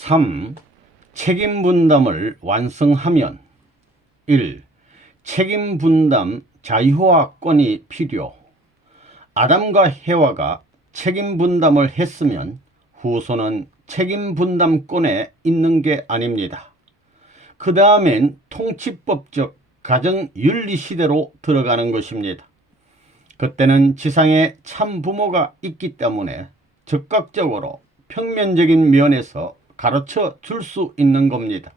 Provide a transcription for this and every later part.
3. 책임 분담을 완성하면 1. 책임 분담 자유화권이 필요. 아담과 해와가 책임 분담을 했으면 후손은 책임 분담권에 있는 게 아닙니다. 그 다음엔 통치법적 가정윤리 시대로 들어가는 것입니다. 그때는 지상에 참 부모가 있기 때문에 적극적으로 평면적인 면에서 가르쳐 줄 수 있는 겁니다.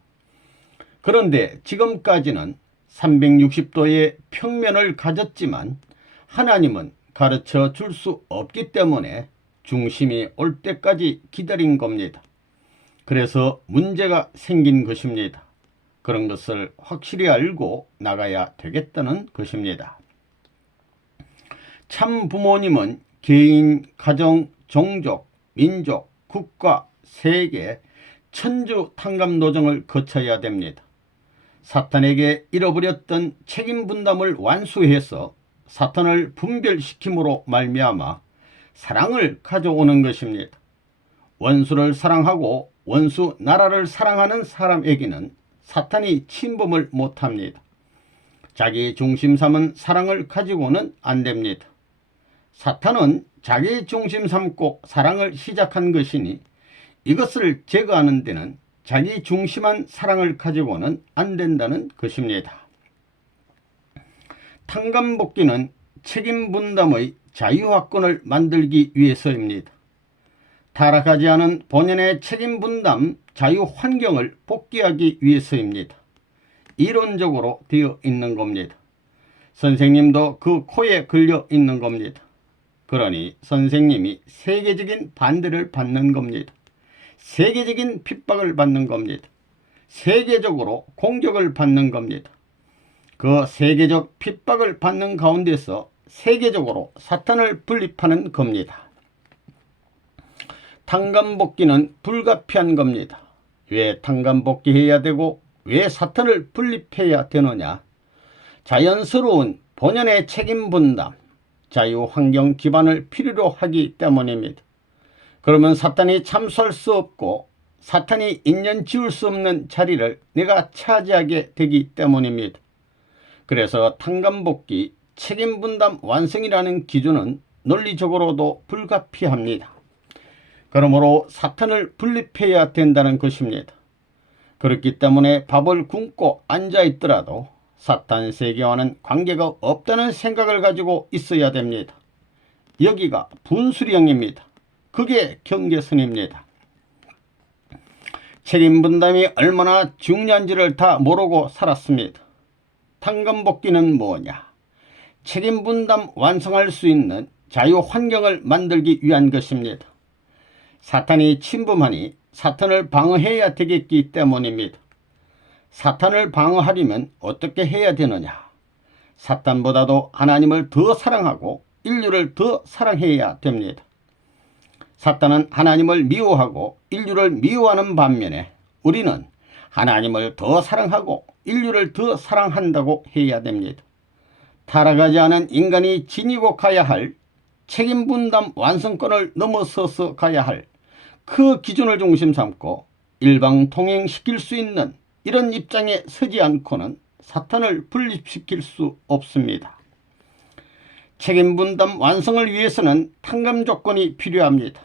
그런데 지금까지는 360도의 평면을 가졌지만 하나님은 가르쳐 줄 수 없기 때문에 중심이 올 때까지 기다린 겁니다. 그래서 문제가 생긴 것입니다. 그런 것을 확실히 알고 나가야 되겠다는 것입니다. 참 부모님은 개인, 가정, 종족, 민족, 국가, 세계, 천주 탕감 노정을 거쳐야 됩니다. 사탄에게 잃어버렸던 책임 분담을 완수해서 사탄을 분별시킴으로 말미암아 사랑을 가져오는 것입니다. 원수를 사랑하고 원수 나라를 사랑하는 사람에게는 사탄이 침범을 못합니다. 자기 중심 삼은 사랑을 가지고는 안 됩니다. 사탄은 자기 중심 삼고 사랑을 시작한 것이니 이것을 제거하는 데는 자기 중심한 사랑을 가지고는 안 된다는 것입니다. 탕감복귀는 책임 분담의 자유화권을 만들기 위해서입니다. 타락하지 않은 본연의 책임 분담 자유 환경을 복귀하기 위해서입니다. 이론적으로 되어 있는 겁니다. 선생님도 그 코에 걸려 있는 겁니다. 그러니 선생님이 세계적인 반대를 받는 겁니다. 세계적인 핍박을 받는 겁니다. 세계적으로 공격을 받는 겁니다. 그 세계적 핍박을 받는 가운데서 세계적으로 사탄을 분립하는 겁니다. 탕감복귀는 불가피한 겁니다. 왜 탕감복귀해야 되고 왜 사탄을 분립해야 되느냐? 자연스러운 본연의 책임 분담, 자유환경 기반을 필요로 하기 때문입니다. 그러면 사탄이 참수할 수 없고 사탄이 인연 지울 수 없는 자리를 내가 차지하게 되기 때문입니다. 그래서 탕감복귀 책임분담 완성이라는 기준은 논리적으로도 불가피합니다. 그러므로 사탄을 분립해야 된다는 것입니다. 그렇기 때문에 밥을 굶고 앉아있더라도 사탄 세계와는 관계가 없다는 생각을 가지고 있어야 됩니다. 여기가 분수령입니다. 그게 경계선입니다. 책임분담이 얼마나 중요한지를 다 모르고 살았습니다. 탕감복귀는 뭐냐? 책임분담 완성할 수 있는 자유환경을 만들기 위한 것입니다. 사탄이 침범하니 사탄을 방어해야 되겠기 때문입니다. 사탄을 방어하려면 어떻게 해야 되느냐? 사탄보다도 하나님을 더 사랑하고 인류를 더 사랑해야 됩니다. 사탄은 하나님을 미워하고 인류를 미워하는 반면에 우리는 하나님을 더 사랑하고 인류를 더 사랑한다고 해야 됩니다. 타락하지 않은 인간이 지니고 가야 할 책임분담 완성권을 넘어서서 가야 할 그 기준을 중심 삼고 일방통행시킬 수 있는 이런 입장에 서지 않고는 사탄을 분립시킬 수 없습니다. 책임분담 완성을 위해서는 탕감 조건이 필요합니다.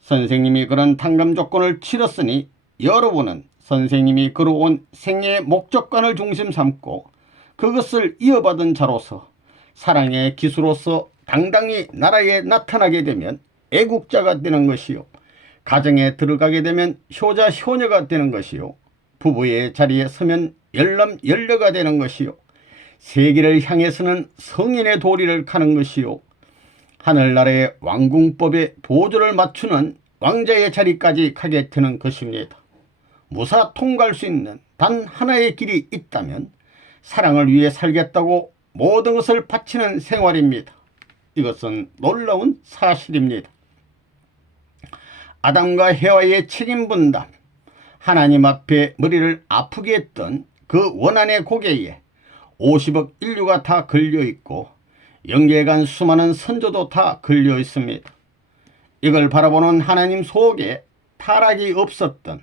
선생님이 그런 탕감 조건을 치렀으니 여러분은 선생님이 걸어온 생애의 목적관을 중심 삼고 그것을 이어받은 자로서 사랑의 기수로서 당당히 나라에 나타나게 되면 애국자가 되는 것이요. 가정에 들어가게 되면 효자 효녀가 되는 것이요. 부부의 자리에 서면 열남 열녀가 되는 것이요. 세계를 향해서는 성인의 도리를 가는 것이요. 하늘나라의 왕궁법에 보조를 맞추는 왕자의 자리까지 가게 되는 것입니다. 무사 통과할 수 있는 단 하나의 길이 있다면 사랑을 위해 살겠다고 모든 것을 바치는 생활입니다. 이것은 놀라운 사실입니다. 아담과 해와의 책임분담, 하나님 앞에 머리를 아프게 했던 그 원한의 고개에 50억 인류가 다 걸려있고 영계간 수많은 선조도 다 걸려 있습니다. 이걸 바라보는 하나님 속에 타락이 없었던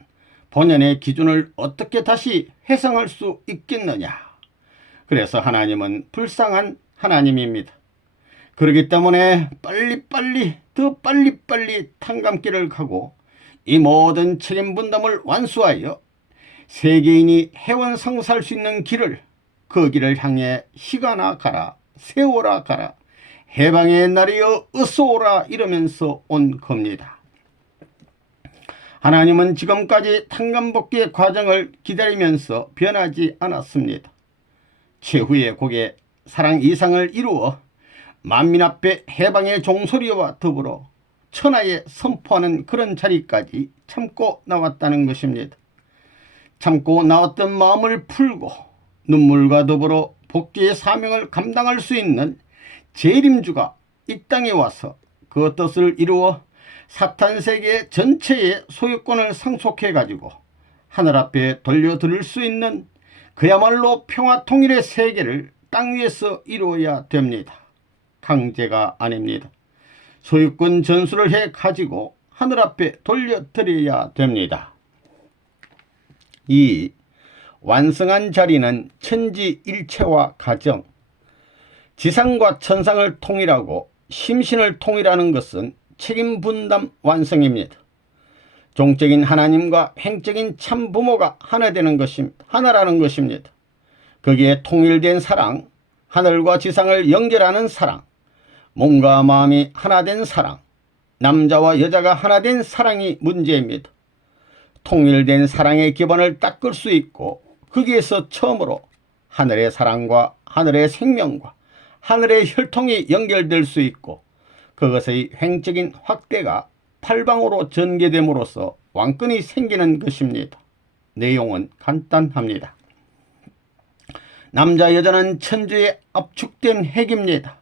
본연의 기준을 어떻게 다시 회상할 수 있겠느냐. 그래서 하나님은 불쌍한 하나님입니다. 그렇기 때문에 더 빨리빨리 탕감길을 가고 이 모든 책임 분담을 완수하여 세계인이 해원성사할 수 있는 길을, 그 길을 향해 희가나 가라, 세워라 가라, 해방의 날이여 어서오라 이러면서 온 겁니다. 하나님은 지금까지 탕감복귀의 과정을 기다리면서 변하지 않았습니다. 최후의 곡의 사랑 이상을 이루어 만민 앞에 해방의 종소리와 더불어 천하에 선포하는 그런 자리까지 참고 나왔다는 것입니다. 참고 나왔던 마음을 풀고 눈물과 더불어 복귀의 사명을 감당할 수 있는 재림주가 이 땅에 와서 그 뜻을 이루어 사탄 세계 전체의 소유권을 상속해 가지고 하늘 앞에 돌려드릴 수 있는 그야말로 평화 통일의 세계를 땅 위에서 이루어야 됩니다. 강제가 아닙니다. 소유권 전수를 해 가지고 하늘 앞에 돌려드려야 됩니다. 이 완성한 자리는 천지일체와 가정, 지상과 천상을 통일하고 심신을 통일하는 것은 책임 분담 완성입니다. 종적인 하나님과 행적인 참부모가 하나 되는 것입니다. 하나라는 것입니다. 거기에 통일된 사랑, 하늘과 지상을 연결하는 사랑, 몸과 마음이 하나 된 사랑, 남자와 여자가 하나 된 사랑이 문제입니다. 통일된 사랑의 기반을 닦을 수 있고 거기에서 처음으로 하늘의 사랑과 하늘의 생명과 하늘의 혈통이 연결될 수 있고 그것의 횡적인 확대가 팔방으로 전개됨으로써 왕권이 생기는 것입니다. 내용은 간단합니다. 남자 여자는 천주에 압축된 핵입니다.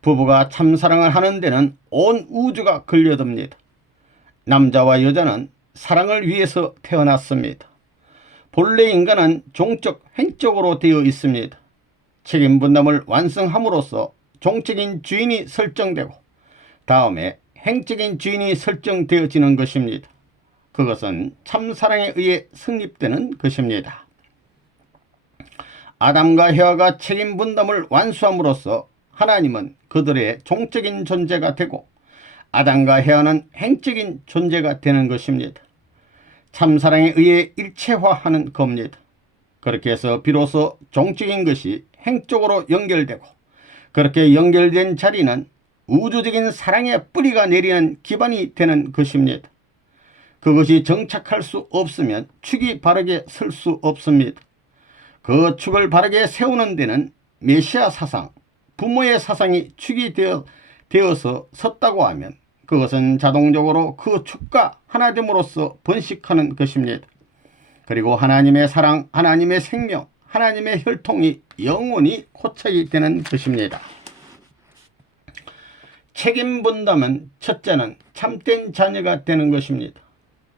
부부가 참사랑을 하는 데는 온 우주가 걸려듭니다. 남자와 여자는 사랑을 위해서 태어났습니다. 본래 인간은 종적 횡적으로 되어 있습니다. 책임 분담을 완성함으로써 종적인 주인이 설정되고 다음에 행적인 주인이 설정되어지는 것입니다. 그것은 참사랑에 의해 성립되는 것입니다. 아담과 헤와가 책임 분담을 완수함으로써 하나님은 그들의 종적인 존재가 되고 아담과 헤와는 행적인 존재가 되는 것입니다. 참사랑에 의해 일체화하는 겁니다. 그렇게 해서 비로소 종적인 것이 행적으로 연결되고 그렇게 연결된 자리는 우주적인 사랑의 뿌리가 내리는 기반이 되는 것입니다. 그것이 정착할 수 없으면 축이 바르게 설 수 없습니다. 그 축을 바르게 세우는 데는 메시아 사상, 부모의 사상이 축이 되어서 섰다고 하면 그것은 자동적으로 그 축과 하나됨으로써 번식하는 것입니다. 그리고 하나님의 사랑, 하나님의 생명, 하나님의 혈통이 영원히 고착이 되는 것입니다. 책임 분담은 첫째는 참된 자녀가 되는 것입니다.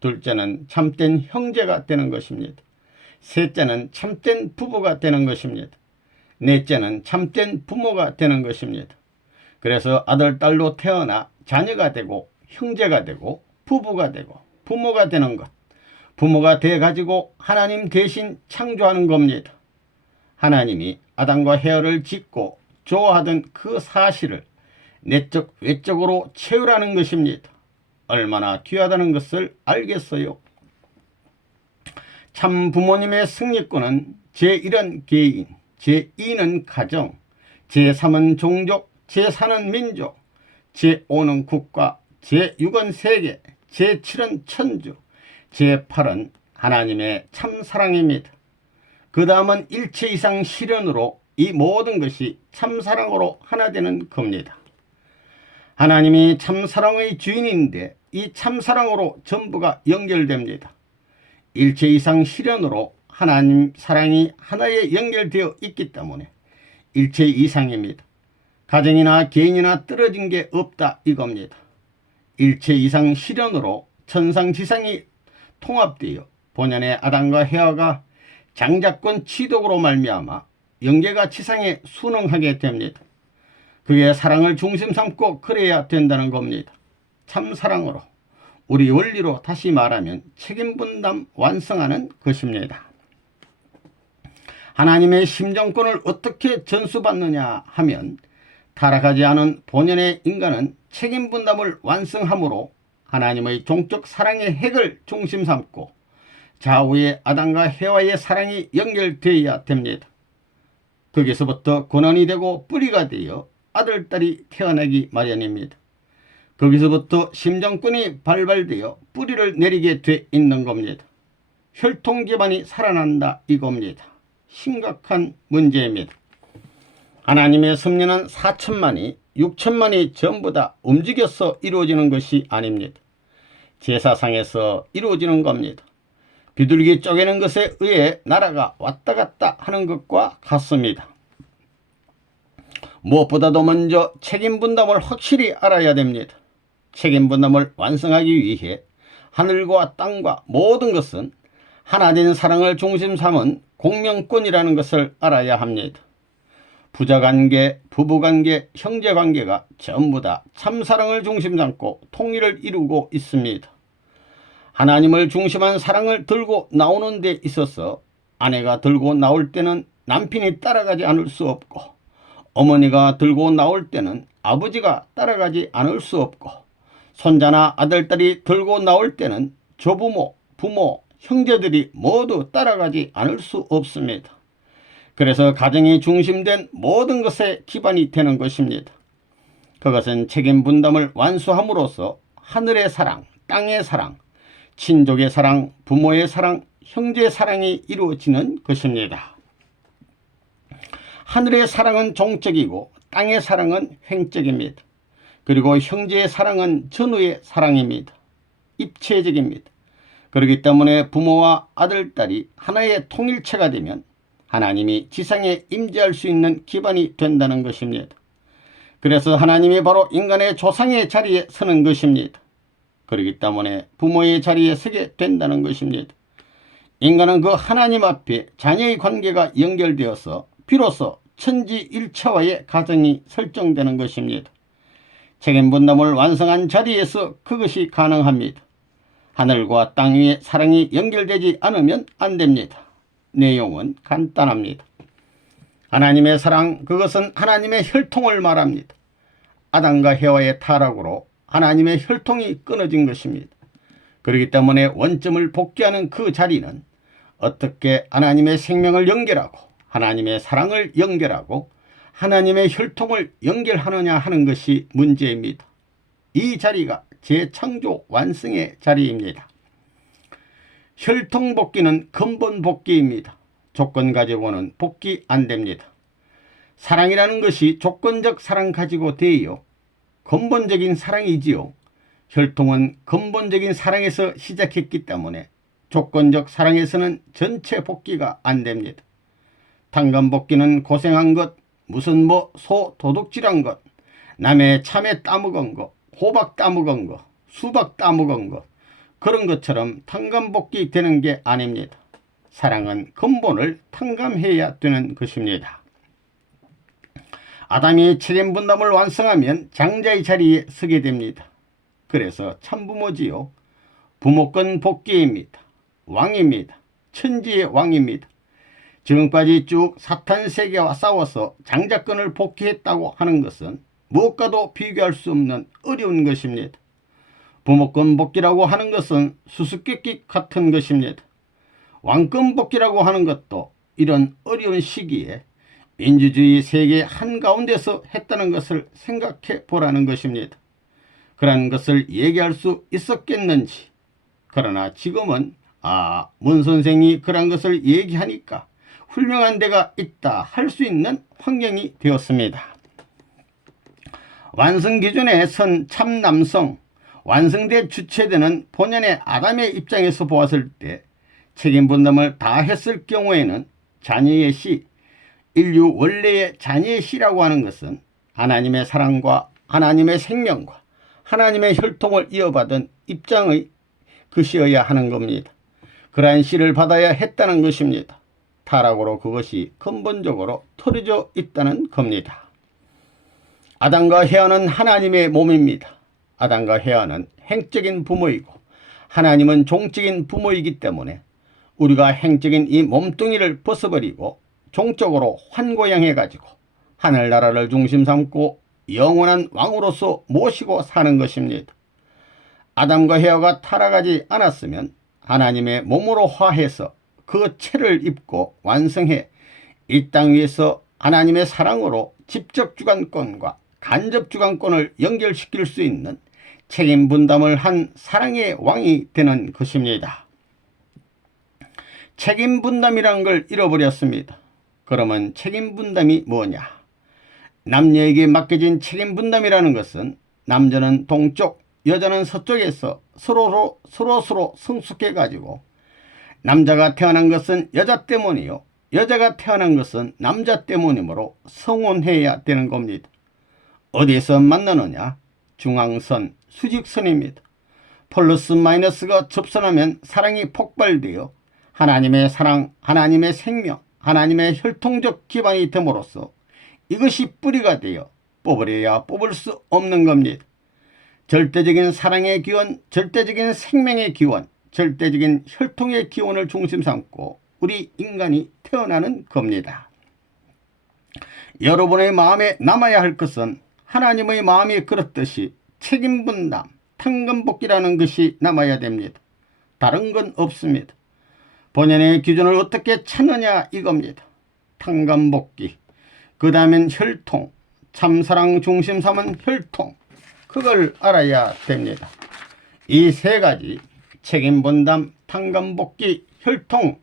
둘째는 참된 형제가 되는 것입니다. 셋째는 참된 부부가 되는 것입니다. 넷째는 참된 부모가 되는 것입니다. 그래서 아들, 딸로 태어나 자녀가 되고 형제가 되고 부부가 되고 부모가 되는 것, 부모가 돼가지고 하나님 대신 창조하는 겁니다. 하나님이 아담과 헤아를 짓고 좋아하던 그 사실을 내적 외적으로 채우라는 것입니다. 얼마나 귀하다는 것을 알겠어요. 참 부모님의 승리권은 제1은 개인, 제2는 가정, 제3은 종족, 제4는 민족, 제5는 국가, 제6은 세계, 제7은 천주, 제8은 하나님의 참사랑입니다. 그 다음은 일체 이상 실현으로 이 모든 것이 참사랑으로 하나 되는 겁니다. 하나님이 참사랑의 주인인데 이 참사랑으로 전부가 연결됩니다. 일체 이상 실현으로 하나님 사랑이 하나에 연결되어 있기 때문에 일체 이상입니다. 가정이나 개인이나 떨어진 게 없다 이겁니다. 일체 이상 실현으로 천상지상이 통합되어 본연의 아담과 헤와가 장자권 취독으로 말미암아 영계가 지상에 순응하게 됩니다. 그게 사랑을 중심 삼고 그래야 된다는 겁니다. 참사랑으로 우리 원리로 다시 말하면 책임분담 완성하는 것입니다. 하나님의 심정권을 어떻게 전수받느냐 하면 타락하지 않은 본연의 인간은 책임분담을 완성함으로 하나님의 종적 사랑의 핵을 중심 삼고 좌우의 아담과 해와의 사랑이 연결되어야 됩니다. 거기서부터 근원이 되고 뿌리가 되어 아들딸이 태어나기 마련입니다. 거기서부터 심정권이 발발되어 뿌리를 내리게 돼 있는 겁니다. 혈통 기반이 살아난다 이겁니다. 심각한 문제입니다. 하나님의 섭리는 4천만이 6천만이 전부 다 움직여서 이루어지는 것이 아닙니다. 제사상에서 이루어지는 겁니다. 비둘기 쪼개는 것에 의해 나라가 왔다 갔다 하는 것과 같습니다. 무엇보다도 먼저 책임분담을 확실히 알아야 됩니다. 책임분담을 완성하기 위해 하늘과 땅과 모든 것은 하나된 사랑을 중심 삼은 공명권이라는 것을 알아야 합니다. 부자관계, 부부관계, 형제관계가 전부 다 참사랑을 중심 삼고 통일을 이루고 있습니다. 하나님을 중심한 사랑을 들고 나오는 데 있어서 아내가 들고 나올 때는 남편이 따라가지 않을 수 없고, 어머니가 들고 나올 때는 아버지가 따라가지 않을 수 없고, 손자나 아들딸이 들고 나올 때는 조부모, 부모, 형제들이 모두 따라가지 않을 수 없습니다. 그래서 가정이 중심된 모든 것의 기반이 되는 것입니다. 그것은 책임 분담을 완수함으로써 하늘의 사랑, 땅의 사랑, 친족의 사랑, 부모의 사랑, 형제의 사랑이 이루어지는 것입니다. 하늘의 사랑은 종적이고 땅의 사랑은 횡적입니다. 그리고 형제의 사랑은 전후의 사랑입니다. 입체적입니다. 그렇기 때문에 부모와 아들, 딸이 하나의 통일체가 되면 하나님이 지상에 임재할 수 있는 기반이 된다는 것입니다. 그래서 하나님이 바로 인간의 조상의 자리에 서는 것입니다. 그렇기 때문에 부모의 자리에 서게 된다는 것입니다. 인간은 그 하나님 앞에 자녀의 관계가 연결되어서 비로소 천지일체와의 가정이 설정되는 것입니다. 책임분담을 완성한 자리에서 그것이 가능합니다. 하늘과 땅 위에 사랑이 연결되지 않으면 안 됩니다. 내용은 간단합니다. 하나님의 사랑, 그것은 하나님의 혈통을 말합니다. 아담과 해와의 타락으로 하나님의 혈통이 끊어진 것입니다. 그렇기 때문에 원점을 복귀하는 그 자리는 어떻게 하나님의 생명을 연결하고 하나님의 사랑을 연결하고 하나님의 혈통을 연결하느냐 하는 것이 문제입니다. 이 자리가 재창조 완성의 자리입니다. 혈통 복귀는 근본 복귀입니다. 조건 가지고는 복귀 안 됩니다. 사랑이라는 것이 조건적 사랑 가지고 되어 근본적인 사랑이지요. 혈통은 근본적인 사랑에서 시작했기 때문에 조건적 사랑에서는 전체 복귀가 안 됩니다. 탕감 복귀는 고생한 것, 무슨 소 도둑질한 것, 남의 참외 따먹은 것, 호박 따먹은 것, 수박 따먹은 것, 그런 것처럼 탕감복귀 되는 게 아닙니다. 사랑은 근본을 탕감해야 되는 것입니다. 아담이 책임분담을 완성하면 장자의 자리에 서게 됩니다. 그래서 참부모지요. 부모권 복귀입니다. 왕입니다. 천지의 왕입니다. 지금까지 쭉 사탄 세계와 싸워서 장자권을 복귀했다고 하는 것은 무엇과도 비교할 수 없는 어려운 것입니다. 부모권 복귀라고 하는 것은 수수께끼 같은 것입니다. 왕권 복귀라고 하는 것도 이런 어려운 시기에 민주주의 세계 한가운데서 했다는 것을 생각해 보라는 것입니다. 그러한 것을 얘기할 수 있었겠는지. 그러나 지금은 문 선생이 그런 것을 얘기하니까 훌륭한 데가 있다 할 수 있는 환경이 되었습니다. 완성 기준에 선 참남성, 완성돼 주체되는 본연의 아담의 입장에서 보았을 때 책임분담을 다 했을 경우에는 자녀의 씨, 인류 원래의 자녀의 씨라고 하는 것은 하나님의 사랑과 하나님의 생명과 하나님의 혈통을 이어받은 입장의 것이어야 하는 겁니다. 그러한 씨를 받아야 했다는 것입니다. 타락으로 그것이 근본적으로 틀어져 있다는 겁니다. 아담과 헤아는 하나님의 몸입니다. 아담과 헤아는 행적인 부모이고 하나님은 종적인 부모이기 때문에 우리가 행적인 이 몸뚱이를 벗어버리고 종적으로 환고양해가지고 하늘나라를 중심 삼고 영원한 왕으로서 모시고 사는 것입니다. 아담과 헤아가 타락하지 않았으면 하나님의 몸으로 화해서 그 체를 입고 완성해 이 땅 위에서 하나님의 사랑으로 직접 주관권과 간접 주관권을 연결시킬 수 있는 책임 분담을 한 사랑의 왕이 되는 것입니다. 책임 분담이란 걸 잃어버렸습니다. 그러면 책임 분담이 뭐냐? 남녀에게 맡겨진 책임 분담이라는 것은 남자는 동쪽, 여자는 서쪽에서 서로 성숙해가지고 남자가 태어난 것은 여자 때문이요, 여자가 태어난 것은 남자 때문이므로 성혼해야 되는 겁니다. 어디서 만나느냐? 중앙선, 수직선입니다. 플러스 마이너스가 접선하면 사랑이 폭발되어 하나님의 사랑, 하나님의 생명, 하나님의 혈통적 기반이 됨으로써 이것이 뿌리가 되어 뽑으려야 뽑을 수 없는 겁니다. 절대적인 사랑의 기원, 절대적인 생명의 기원, 절대적인 혈통의 기원을 중심 삼고 우리 인간이 태어나는 겁니다. 여러분의 마음에 남아야 할 것은 하나님의 마음이 그렇듯이 책임 분담, 탕감복귀라는 것이 남아야 됩니다. 다른 건 없습니다. 본연의 기준을 어떻게 찾느냐 이겁니다. 탕감복귀, 그 다음엔 혈통, 참사랑 중심 삼은 혈통, 그걸 알아야 됩니다. 이 세 가지 책임 분담, 탕감복귀, 혈통,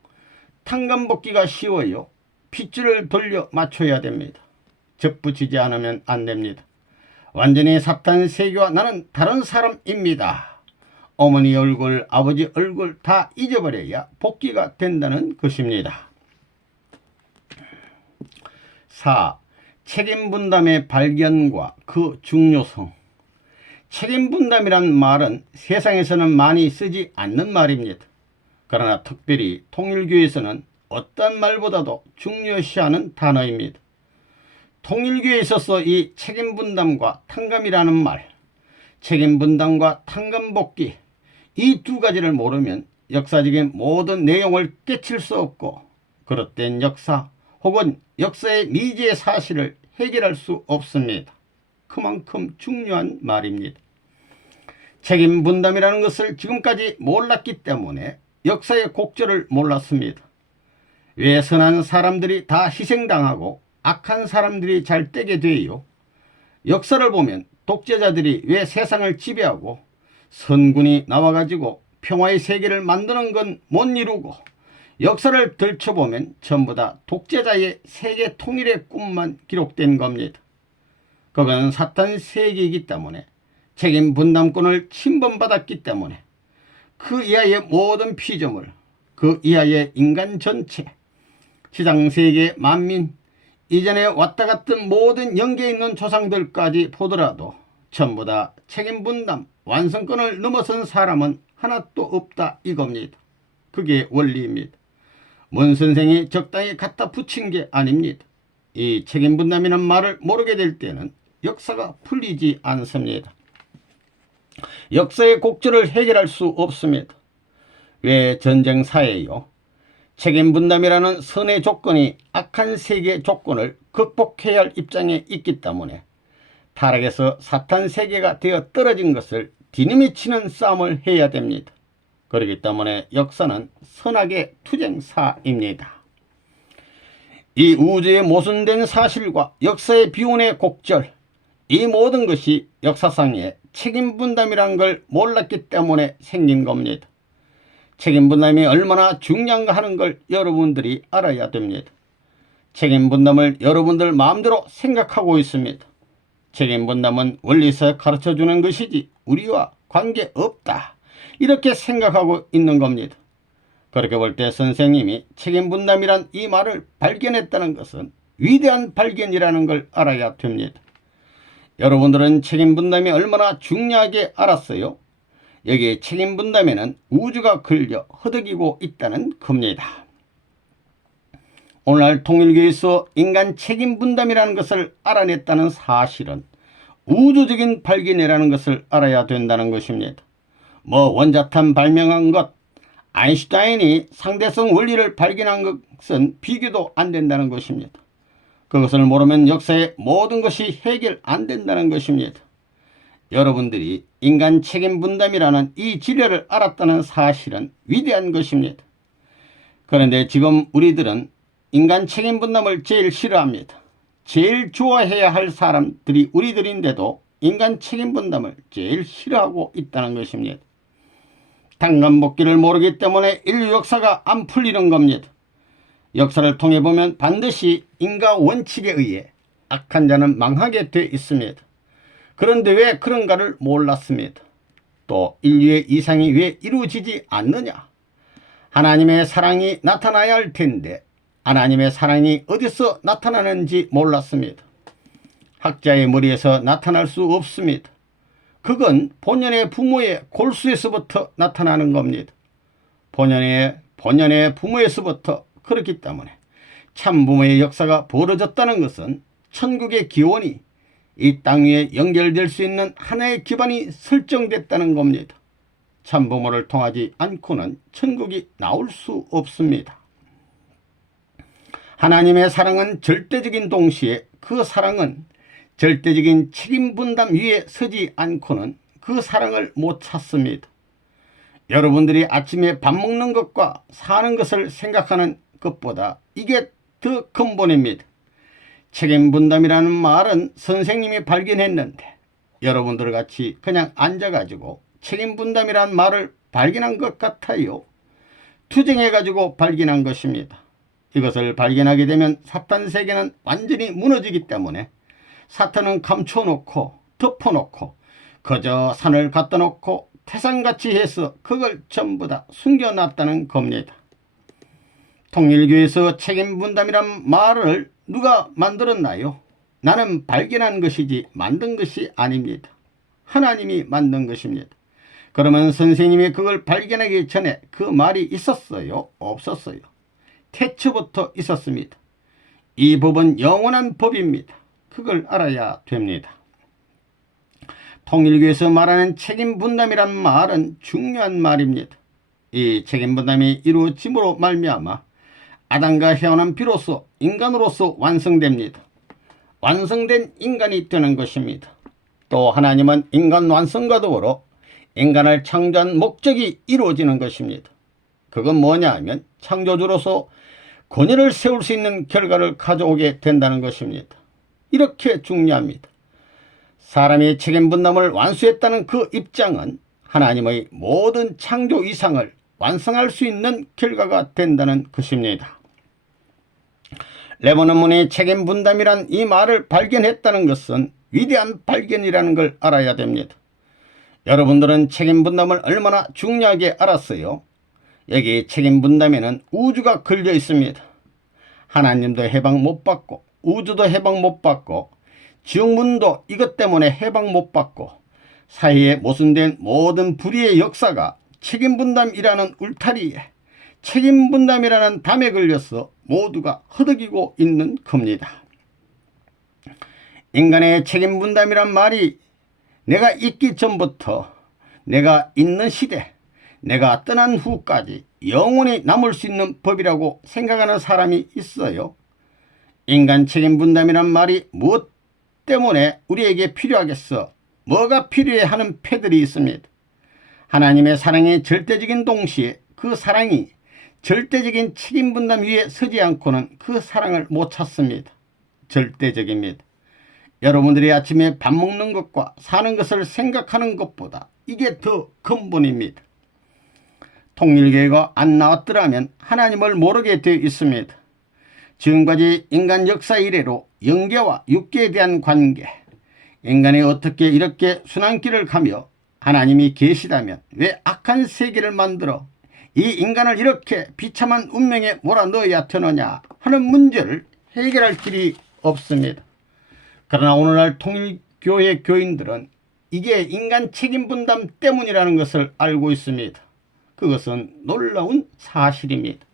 탕감복귀가 쉬워요. 핏줄을 돌려 맞춰야 됩니다. 접붙이지 않으면 안 됩니다. 완전히 사탄 세계와 나는 다른 사람입니다. 어머니 얼굴, 아버지 얼굴 다 잊어버려야 복귀가 된다는 것입니다. 4. 책임 분담의 발견과 그 중요성. 책임 분담이란 말은 세상에서는 많이 쓰지 않는 말입니다. 그러나 특별히 통일교에서는 어떤 말보다도 중요시하는 단어입니다. 통일교에 있어서 이 책임 분담과 탕감이라는 말, 책임 분담과 탕감 복귀, 이 두 가지를 모르면 역사적인 모든 내용을 깨칠 수 없고 그릇된 역사 혹은 역사의 미지의 사실을 해결할 수 없습니다. 그만큼 중요한 말입니다. 책임 분담이라는 것을 지금까지 몰랐기 때문에 역사의 곡절을 몰랐습니다. 왜 선한 사람들이 다 희생당하고 악한 사람들이 잘 되게 돼요? 역사를 보면 독재자들이 왜 세상을 지배하고 선군이 나와가지고 평화의 세계를 만드는 건 못 이루고 역사를 들춰보면 전부 다 독재자의 세계 통일의 꿈만 기록된 겁니다. 그건 사탄 세계이기 때문에 책임 분담권을 침범받았기 때문에 그 이하의 모든 피조물, 그 이하의 인간 전체, 지상세계 만민, 이전에 왔다 갔던 모든 영계에 있는 조상들까지 보더라도 전부 다 책임 분담, 완성권을 넘어선 사람은 하나도 없다 이겁니다. 그게 원리입니다. 문 선생이 적당히 갖다 붙인 게 아닙니다. 이 책임 분담이라는 말을 모르게 될 때는 역사가 풀리지 않습니다. 역사의 곡절을 해결할 수 없습니다. 왜 전쟁 사회요? 책임 분담이라는 선의 조건이 악한 세계의 조건을 극복해야 할 입장에 있기 때문에 타락에서 사탄 세계가 되어 떨어진 것을 뒤님이치는 싸움을 해야 됩니다. 그렇기 때문에 역사는 선악의 투쟁사입니다. 이 우주의 모순된 사실과 역사의 비운의 곡절, 이 모든 것이 역사상의 책임 분담이란 걸 몰랐기 때문에 생긴 겁니다. 책임 분담이 얼마나 중요한가 하는 걸 여러분들이 알아야 됩니다. 책임 분담을 여러분들 마음대로 생각하고 있습니다. 책임 분담은 원리에서 가르쳐주는 것이지 우리와 관계없다, 이렇게 생각하고 있는 겁니다. 그렇게 볼 때 선생님이 책임 분담이란 이 말을 발견했다는 것은 위대한 발견이라는 걸 알아야 됩니다. 여러분들은 책임 분담이 얼마나 중요하게 알았어요? 여기 책임 분담에는 우주가 걸려 허덕이고 있다는 겁니다. 오늘날 통일교에서 인간 책임 분담이라는 것을 알아냈다는 사실은 우주적인 발견이라는 것을 알아야 된다는 것입니다. 원자탄 발명한 것, 아인슈타인이 상대성 원리를 발견한 것은 비교도 안 된다는 것입니다. 그것을 모르면 역사의 모든 것이 해결 안 된다는 것입니다. 여러분들이 인간 책임 분담이라는 이 진리를 알았다는 사실은 위대한 것입니다. 그런데 지금 우리들은 인간 책임 분담을 제일 싫어합니다. 제일 좋아해야 할 사람들이 우리들인데도 인간 책임 분담을 제일 싫어하고 있다는 것입니다. 당간복기를 모르기 때문에 인류 역사가 안 풀리는 겁니다. 역사를 통해 보면 반드시 인과 원칙에 의해 악한 자는 망하게 돼 있습니다. 그런데 왜 그런가를 몰랐습니다. 또 인류의 이상이 왜 이루어지지 않느냐? 하나님의 사랑이 나타나야 할 텐데 하나님의 사랑이 어디서 나타나는지 몰랐습니다. 학자의 머리에서 나타날 수 없습니다. 그건 본연의 부모의 골수에서부터 나타나는 겁니다. 본연의 부모에서부터 그렇기 때문에 참부모의 역사가 벌어졌다는 것은 천국의 기원이 이 땅 위에 연결될 수 있는 하나의 기반이 설정됐다는 겁니다. 참부모를 통하지 않고는 천국이 나올 수 없습니다. 하나님의 사랑은 절대적인 동시에 그 사랑은 절대적인 책임 분담 위에 서지 않고는 그 사랑을 못 찾습니다. 여러분들이 아침에 밥 먹는 것과 사는 것을 생각하는 것보다 이게 더 근본입니다. 책임 분담이라는 말은 선생님이 발견했는데 여러분들 같이 그냥 앉아가지고 책임 분담이라는 말을 발견한 것 같아요. 투쟁해가지고 발견한 것입니다. 이것을 발견하게 되면 사탄 세계는 완전히 무너지기 때문에 사탄은 감춰놓고 덮어놓고 그저 산을 갖다 놓고 태산같이 해서 그걸 전부 다 숨겨놨다는 겁니다. 통일교에서 책임분담이란 말을 누가 만들었나요? 나는 발견한 것이지 만든 것이 아닙니다. 하나님이 만든 것입니다. 그러면 선생님이 그걸 발견하기 전에 그 말이 있었어요? 없었어요? 태초부터 있었습니다. 이 법은 영원한 법입니다. 그걸 알아야 됩니다. 통일교에서 말하는 책임분담이란 말은 중요한 말입니다. 이 책임분담이 이루어짐으로 말미암아 아담과 헤어는 비로소 인간으로서 완성됩니다. 완성된 인간이 되는 것입니다. 또 하나님은 인간 완성과 더불어 인간을 창조한 목적이 이루어지는 것입니다. 그건 뭐냐 하면 창조주로서 권위를 세울 수 있는 결과를 가져오게 된다는 것입니다. 이렇게 중요합니다. 사람이 책임분담을 완수했다는 그 입장은 하나님의 모든 창조 이상을 완성할 수 있는 결과가 된다는 것입니다. 레버넌문이 책임분담이란 이 말을 발견했다는 것은 위대한 발견이라는 걸 알아야 됩니다. 여러분들은 책임분담을 얼마나 중요하게 알았어요? 여기 책임분담에는 우주가 걸려 있습니다. 하나님도 해방 못 받고 우주도 해방 못 받고 지옥문도 이것 때문에 해방 못 받고 사이에 모순된 모든 불의의 역사가 책임분담이라는 울타리에 책임분담이라는 담에 걸려서 모두가 허덕이고 있는 겁니다. 인간의 책임분담이란 말이 내가 있기 전부터 내가 있는 시대 내가 떠난 후까지 영원히 남을 수 있는 법이라고 생각하는 사람이 있어요. 인간 책임분담이란 말이 무엇 때문에 우리에게 필요하겠어? 뭐가 필요해 하는 패들이 있습니다. 하나님의 사랑이 절대적인 동시에 그 사랑이 절대적인 책임분담 위에 서지 않고는 그 사랑을 못 찾습니다. 절대적입니다. 여러분들이 아침에 밥 먹는 것과 사는 것을 생각하는 것보다 이게 더 근본입니다. 통일교회가 안 나왔더라면 하나님을 모르게 되어 있습니다. 지금까지 인간 역사 이래로 영계와 육계에 대한 관계, 인간이 어떻게 이렇게 순환길을 가며 하나님이 계시다면 왜 악한 세계를 만들어 이 인간을 이렇게 비참한 운명에 몰아넣어야 되느냐 하는 문제를 해결할 길이 없습니다. 그러나 오늘날 통일교회 교인들은 이게 인간 책임분담 때문이라는 것을 알고 있습니다. 그것은 놀라운 사실입니다.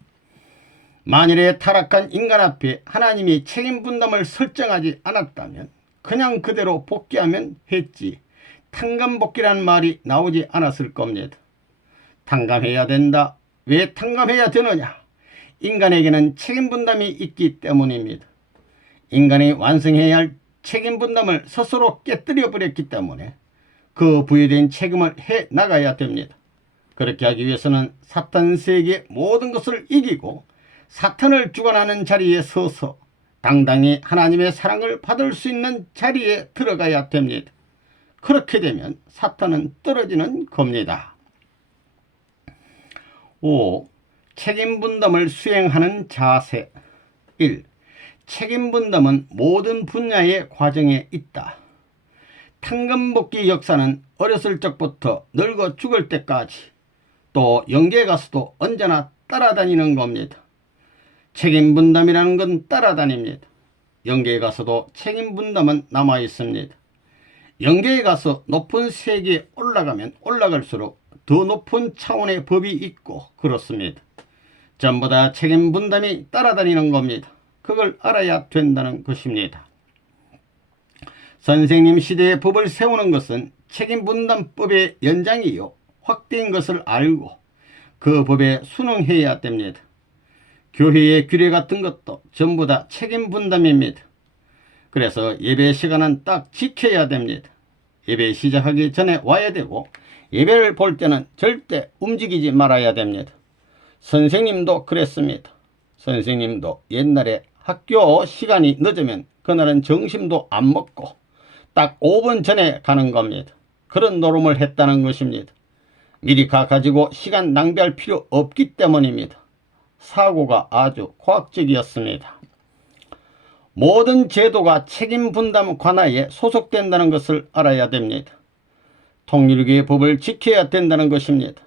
만일에 타락한 인간 앞에 하나님이 책임분담을 설정하지 않았다면 그냥 그대로 복귀하면 했지 탕감복귀라는 말이 나오지 않았을 겁니다. 탕감해야 된다. 왜 탕감해야 되느냐? 인간에게는 책임 분담이 있기 때문입니다. 인간이 완성해야 할 책임 분담을 스스로 깨뜨려 버렸기 때문에 그 부여된 책임을 해 나가야 됩니다. 그렇게 하기 위해서는 사탄 세계의 모든 것을 이기고 사탄을 주관하는 자리에 서서 당당히 하나님의 사랑을 받을 수 있는 자리에 들어가야 됩니다. 그렇게 되면 사탄은 떨어지는 겁니다. 5. 책임 분담을 수행하는 자세. 1. 책임 분담은 모든 분야의 과정에 있다. 탕감복귀 역사는 어렸을 적부터 늙어 죽을 때까지 또 영계에 가서도 언제나 따라다니는 겁니다. 책임 분담이라는 건 따라다닙니다. 영계에 가서도 책임 분담은 남아 있습니다. 영계에 가서 높은 세계에 올라가면 올라갈수록 더 높은 차원의 법이 있고 그렇습니다. 전부 다 책임 분담이 따라다니는 겁니다. 그걸 알아야 된다는 것입니다. 선생님 시대의 법을 세우는 것은 책임 분담법의 연장이요 확대인 것을 알고 그 법에 순응해야 됩니다. 교회의 규례 같은 것도 전부 다 책임 분담입니다. 그래서 예배 시간은 딱 지켜야 됩니다. 예배 시작하기 전에 와야 되고 예배를 볼 때는 절대 움직이지 말아야 됩니다. 선생님도 그랬습니다. 선생님도 옛날에 학교 시간이 늦으면 그날은 점심도 안 먹고 딱 5분 전에 가는 겁니다. 그런 노름을 했다는 것입니다. 미리 가가지고 시간 낭비할 필요 없기 때문입니다. 사고가 아주 과학적이었습니다. 모든 제도가 책임 분담 관하에 소속된다는 것을 알아야 됩니다. 통일교의 법을 지켜야 된다는 것입니다.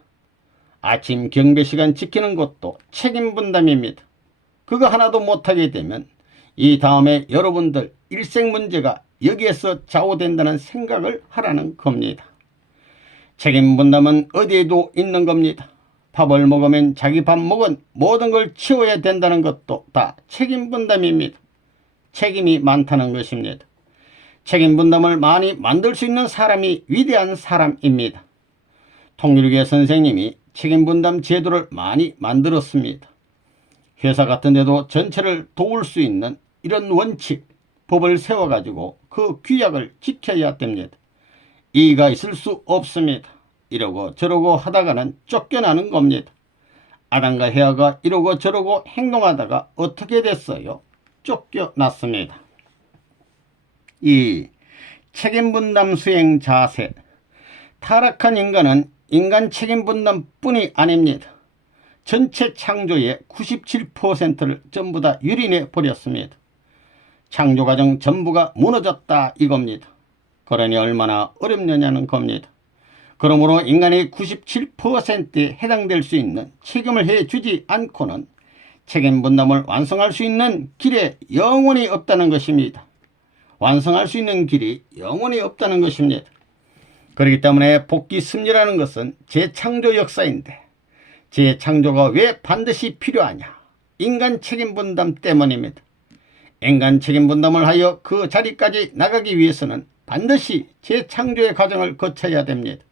아침 경배 시간 지키는 것도 책임 분담입니다. 그거 하나도 못하게 되면 이 다음에 여러분들 일생 문제가 여기에서 좌우된다는 생각을 하라는 겁니다. 책임 분담은 어디에도 있는 겁니다. 밥을 먹으면 자기 밥 먹은 모든 걸 치워야 된다는 것도 다 책임 분담입니다. 책임이 많다는 것입니다. 책임 분담을 많이 만들 수 있는 사람이 위대한 사람입니다. 통일교의 선생님이 책임 분담 제도를 많이 만들었습니다. 회사 같은 데도 전체를 도울 수 있는 이런 원칙, 법을 세워가지고 그 규약을 지켜야 됩니다. 이의가 있을 수 없습니다. 이러고 저러고 하다가는 쫓겨나는 겁니다. 아담과 헤아가 이러고 저러고 행동하다가 어떻게 됐어요? 쫓겨났습니다. 2. 책임분담 수행 자세. 타락한 인간은 인간 책임분담뿐이 아닙니다. 전체 창조의 97%를 전부 다 유린해 버렸습니다. 창조과정 전부가 무너졌다 이겁니다. 그러니 얼마나 어렵느냐는 겁니다. 그러므로 인간의 97%에 해당될 수 있는 책임을 해주지 않고는 책임분담을 완성할 수 있는 길에 영원히 없다는 것입니다. 완성할 수 있는 길이 영원히 없다는 것입니다. 그렇기 때문에 복귀 습리라는 것은 재창조 역사인데 재창조가 왜 반드시 필요하냐? 인간 책임분담 때문입니다. 인간 책임분담을 하여 그 자리까지 나가기 위해서는 반드시 재창조의 과정을 거쳐야 됩니다.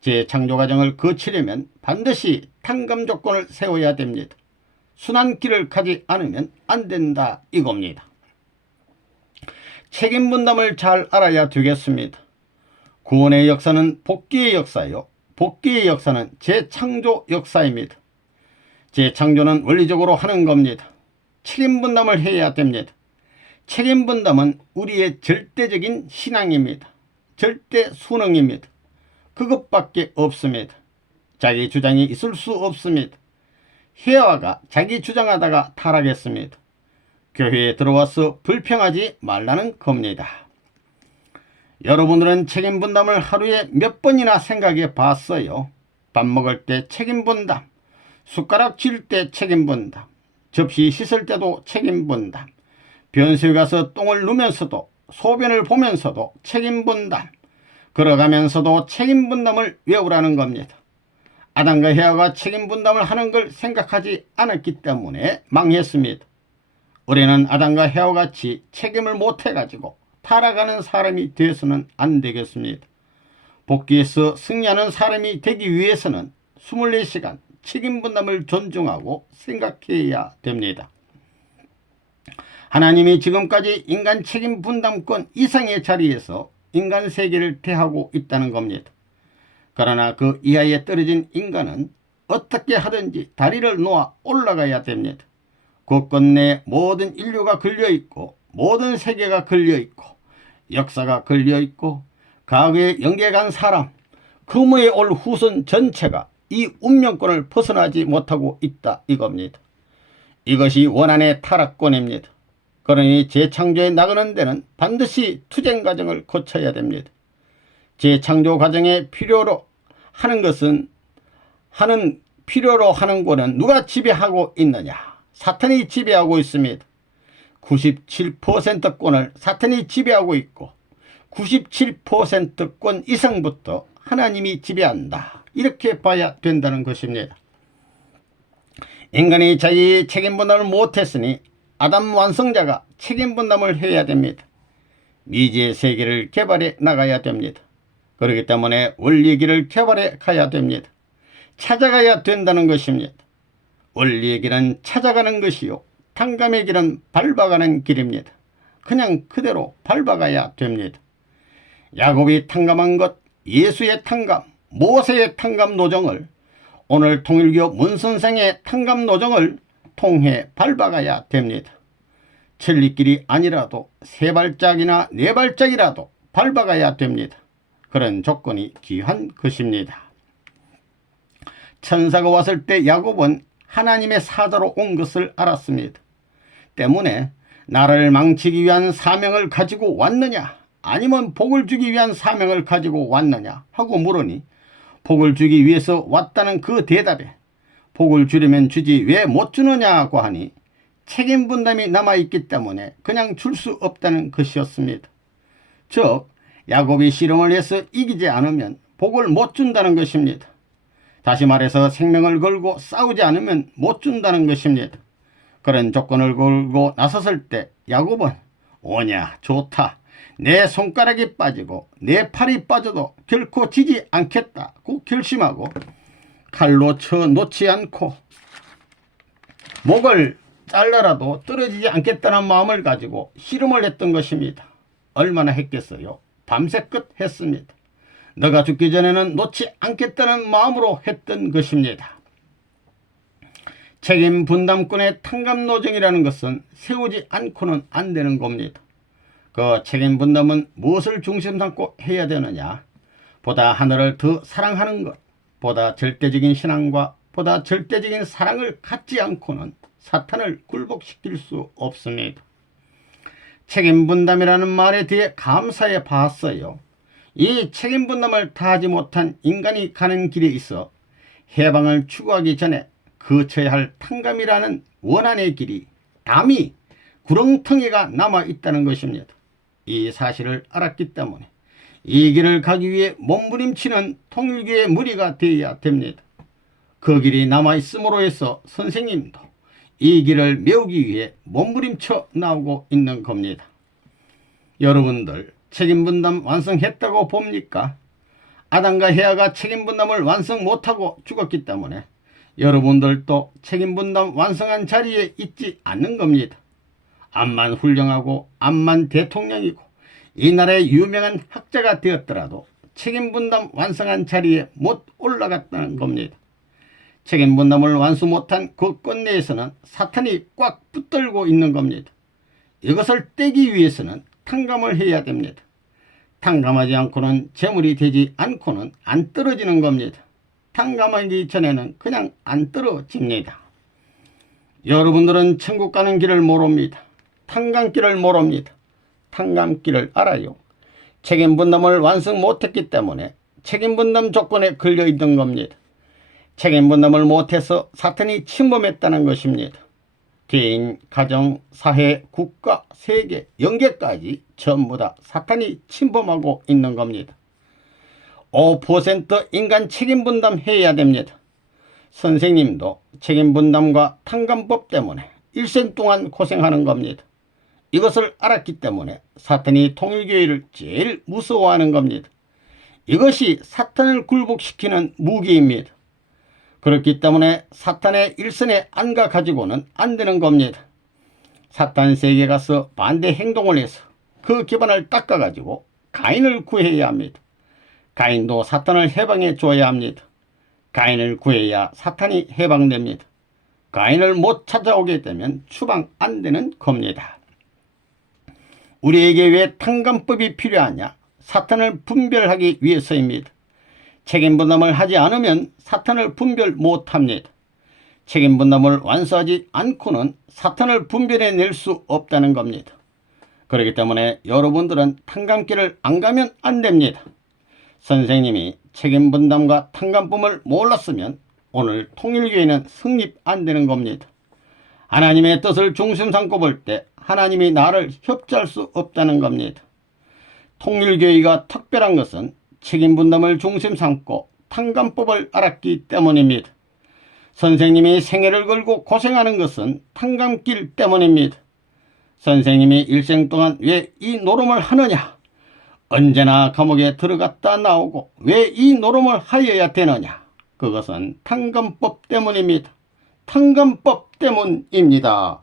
재창조 과정을 거치려면 반드시 탕감 조건을 세워야 됩니다. 순한 길을 가지 않으면 안 된다 이겁니다. 책임분담을 잘 알아야 되겠습니다. 구원의 역사는 복귀의 역사요. 복귀의 역사는 재창조 역사입니다. 재창조는 원리적으로 하는 겁니다. 책임분담을 해야 됩니다. 책임분담은 우리의 절대적인 신앙입니다. 절대 순응입니다. 그것밖에 없습니다. 자기 주장이 있을 수 없습니다. 헤아가 자기 주장하다가 타락했습니다. 교회에 들어와서 불평하지 말라는 겁니다. 여러분들은 책임분담을 하루에 몇 번이나 생각해 봤어요? 밥 먹을 때 책임분담, 숟가락 쥘 때 책임분담, 접시 씻을 때도 책임분담, 변소에 가서 똥을 누면서도 소변을 보면서도 책임분담, 걸어가면서도 책임분담을 외우라는 겁니다. 아담과 헤아가 책임분담을 하는 걸 생각하지 않았기 때문에 망했습니다. 우리는 아담과 헤아와 같이 책임을 못해가지고 타락하는 사람이 되어서는 안 되겠습니다. 복귀에서 승리하는 사람이 되기 위해서는 24시간 책임 분담을 존중하고 생각해야 됩니다. 하나님이 지금까지 인간 책임 분담권 이상의 자리에서 인간 세계를 대하고 있다는 겁니다. 그러나 그 이하에 떨어진 인간은 어떻게 하든지 다리를 놓아 올라가야 됩니다. 그 끝내 모든 인류가 걸려있고 모든 세계가 걸려있고 역사가 걸려있고 과거에 연계간 사람 그무에 올 후손 전체가 이 운명권을 벗어나지 못하고 있다 이겁니다. 이것이 원한의 타락권입니다. 그러니 재창조에 나가는 데는 반드시 투쟁 과정을 거쳐야 됩니다. 재창조 과정에 필요로 하는 것은 필요로 하는 것은 누가 지배하고 있느냐? 사탄이 지배하고 있습니다. 97%권을 사탄이 지배하고 있고 97%권 이상부터 하나님이 지배한다. 이렇게 봐야 된다는 것입니다. 인간이 자기의 책임분담을 못했으니 아담 완성자가 책임분담을 해야 됩니다. 미지의 세계를 개발해 나가야 됩니다. 그렇기 때문에 원리의 길을 개발해 가야 됩니다. 찾아가야 된다는 것입니다. 원리의 길은 찾아가는 것이요 탕감의 길은 밟아가는 길입니다. 그냥 그대로 밟아가야 됩니다. 야곱이 탕감한 것, 예수의 탕감, 모세의 탕감 노정을 오늘 통일교 문선생의 탕감 노정을 통해 밟아가야 됩니다. 천리길이 아니라도 세 발짝이나 네 발짝이라도 밟아가야 됩니다. 그런 조건이 귀한 것입니다. 천사가 왔을 때 야곱은 하나님의 사자로 온 것을 알았습니다. 때문에 나를 망치기 위한 사명을 가지고 왔느냐 아니면 복을 주기 위한 사명을 가지고 왔느냐 하고 물으니 복을 주기 위해서 왔다는 그 대답에 복을 주려면 주지 왜 못 주느냐고 하니 책임 분담이 남아있기 때문에 그냥 줄 수 없다는 것이었습니다. 즉 야곱이 씨름을 해서 이기지 않으면 복을 못 준다는 것입니다. 다시 말해서 생명을 걸고 싸우지 않으면 못 준다는 것입니다. 그런 조건을 걸고 나섰을 때 야곱은 오냐 좋다 내 손가락이 빠지고 내 팔이 빠져도 결코 지지 않겠다고 결심하고 칼로 쳐 놓지 않고 목을 잘라라도 떨어지지 않겠다는 마음을 가지고 씨름을 했던 것입니다. 얼마나 했겠어요? 밤새껏 했습니다. 너가 죽기 전에는 놓지 않겠다는 마음으로 했던 것입니다. 책임 분담권의 탕감 노정이라는 것은 세우지 않고는 안 되는 겁니다. 그 책임 분담은 무엇을 중심 삼고 해야 되느냐? 보다 하늘을 더 사랑하는 것, 보다 절대적인 신앙과 보다 절대적인 사랑을 갖지 않고는 사탄을 굴복시킬 수 없습니다. 책임 분담이라는 말에 대해 감사해 봤어요. 이 책임 분담을 다하지 못한 인간이 가는 길에 있어 해방을 추구하기 전에 거쳐야 할 탕감이라는 원한의 길이 담이 구렁텅이가 남아있다는 것입니다. 이 사실을 알았기 때문에 이 길을 가기 위해 몸부림치는 통일교의 무리가 되어야 됩니다. 그 길이 남아있음으로 해서 선생님도 이 길을 메우기 위해 몸부림쳐 나오고 있는 겁니다. 여러분들 책임분담 완성했다고 봅니까? 아담과 헤아가 책임분담을 완성 못하고 죽었기 때문에 여러분들도 책임분담 완성한 자리에 있지 않는 겁니다. 암만 훌륭하고 암만 대통령이고 이 나라의 유명한 학자가 되었더라도 책임분담 완성한 자리에 못 올라갔다는 겁니다. 책임분담을 완수 못한 그 끝내에서는 사탄이 꽉 붙들고 있는 겁니다. 이것을 떼기 위해서는 탕감을 해야 됩니다. 탕감하지 않고는 재물이 되지 않고는 안 떨어지는 겁니다. 탕감하기 전에는 그냥 안 떨어집니다. 여러분들은 천국 가는 길을 모릅니다. 탕감길을 모릅니다. 탕감길을 알아요. 책임분담을 완성 못했기 때문에 책임분담 조건에 걸려있던 겁니다. 책임분담을 못해서 사탄이 침범했다는 것입니다. 개인, 가정, 사회, 국가, 세계, 영계까지 전부 다 사탄이 침범하고 있는 겁니다. 5% 인간 책임분담 해야 됩니다. 선생님도 책임분담과 탕감법 때문에 일생 동안 고생하는 겁니다. 이것을 알았기 때문에 사탄이 통일교회를 제일 무서워하는 겁니다. 이것이 사탄을 굴복시키는 무기입니다. 그렇기 때문에 사탄의 일선에 앉아 가지고는 안 되는 겁니다. 사탄 세계에 가서 반대 행동을 해서 그 기반을 닦아 가지고 가인을 구해야 합니다. 가인도 사탄을 해방해 줘야 합니다. 가인을 구해야 사탄이 해방됩니다. 가인을 못 찾아오게 되면 추방 안 되는 겁니다. 우리에게 왜 탕감법이 필요하냐? 사탄을 분별하기 위해서입니다. 책임분담을 하지 않으면 사탄을 분별 못합니다. 책임분담을 완수하지 않고는 사탄을 분별해낼 수 없다는 겁니다. 그렇기 때문에 여러분들은 탕감길을 안 가면 안 됩니다. 선생님이 책임분담과 탕감법을 몰랐으면 오늘 통일교회는 성립 안 되는 겁니다. 하나님의 뜻을 중심 삼고 볼 때 하나님이 나를 협조할 수 없다는 겁니다. 통일교회가 특별한 것은 책임분담을 중심 삼고 탕감법을 알았기 때문입니다. 선생님이 생애를 걸고 고생하는 것은 탕감길 때문입니다. 선생님이 일생 동안 왜 이 노름을 하느냐? 언제나 감옥에 들어갔다 나오고 왜 이 노름을 하여야 되느냐? 그것은 탕감법 때문입니다. 탕감법 때문입니다.